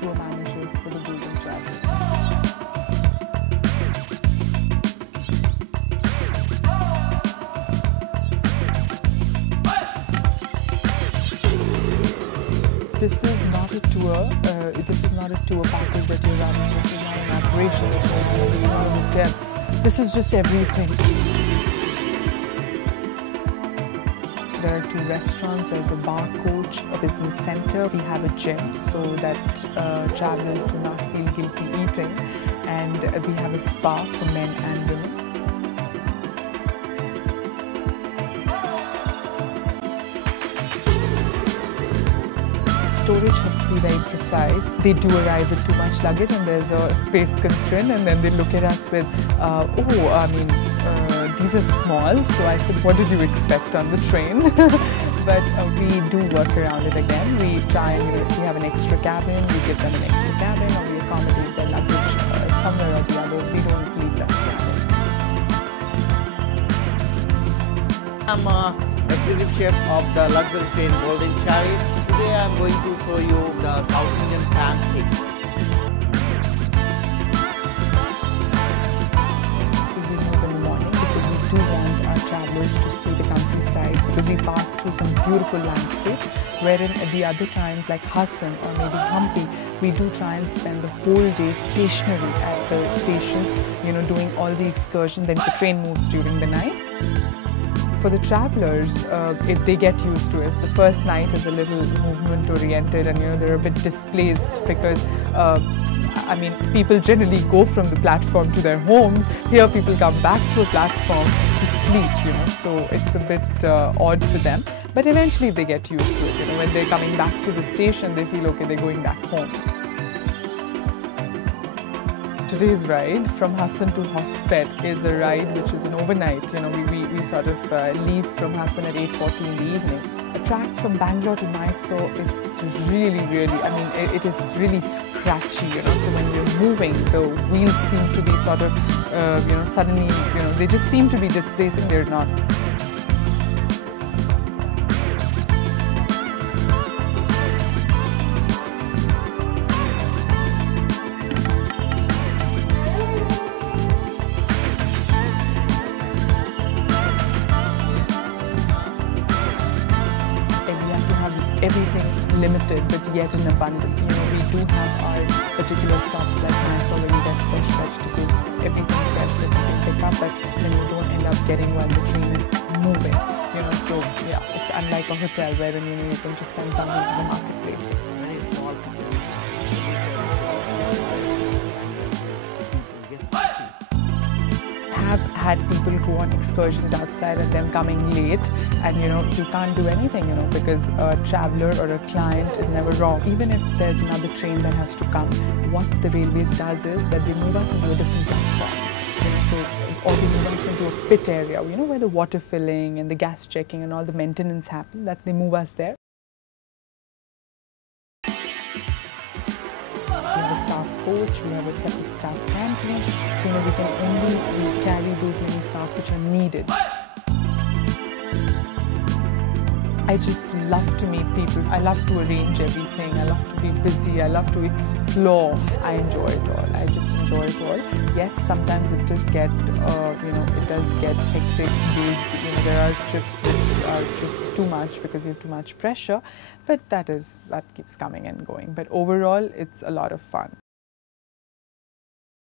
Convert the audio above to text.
tour manager for the Golden Travel. This is not a tour. This is not a tour package that you're running. This is not an operation that you're running. This is not a hotel. This is just everything. There are 2 restaurants. There's a bar coach, a business center. We have a gym so that travelers do not feel guilty eating. And we have a spa for men and women. Storage has to be very precise. They do arrive with too much luggage and there's a space constraint, and then they look at us with, these are small. So I said, what did you expect on the train? But we do work around it again. We try and, if we have an extra cabin, we give them an extra cabin, or we accommodate their luggage somewhere or the other. We don't leave them stranded. I'm executive chef of the luxury train Golden Chariot. Today I'm going to show you the South Indian pancake. We move in the morning because we do want our travellers to see the countryside, because we pass through some beautiful landscapes, wherein at the other times like Hassan or maybe Hampi, we do try and spend the whole day stationary at the stations, doing all the excursions. Then the train moves during the night. For the travellers, if they get used to it, the first night is a little movement oriented, and they're a bit displaced because people generally go from the platform to their homes. Here people come back to a platform to sleep, so it's a bit odd for them. But eventually they get used to it. When they're coming back to the station, they feel okay, they're going back home. Today's ride from Hassan to Hospet is a ride which is an overnight. We sort of leave from Hassan at 8:40 in the evening. A track from Bangalore to Mysore is really, it is really scratchy, So when you're moving, the wheels seem to be sort of, suddenly, they just seem to be displacing. They're not. Everything limited but yet in abundant. We do have our particular stops like Mysore where you get fresh vegetables, everything fresh that you can pick up, but then you don't end up getting while the train is moving. So yeah, it's unlike a hotel where then you can just send something to the marketplace. Very small. Have had people go on excursions outside and them coming late, and you can't do anything, because a traveller or a client is never wrong. Even if there's another train that has to come, what the railways does is that they move us into a different platform. Or they move us into a pit area, where the water filling and the gas checking and all the maintenance happen, that they move us there. Staff coach, we have a separate staff canteen, so we can only carry those many staff which are needed. I just love to meet people. I love to arrange everything. I love to be busy. I love to explore. I enjoy it all. I just enjoy it all. Yes, sometimes it does get, it does get hectic. There are trips which are just too much because you have too much pressure. But that keeps coming and going. But overall, it's a lot of fun.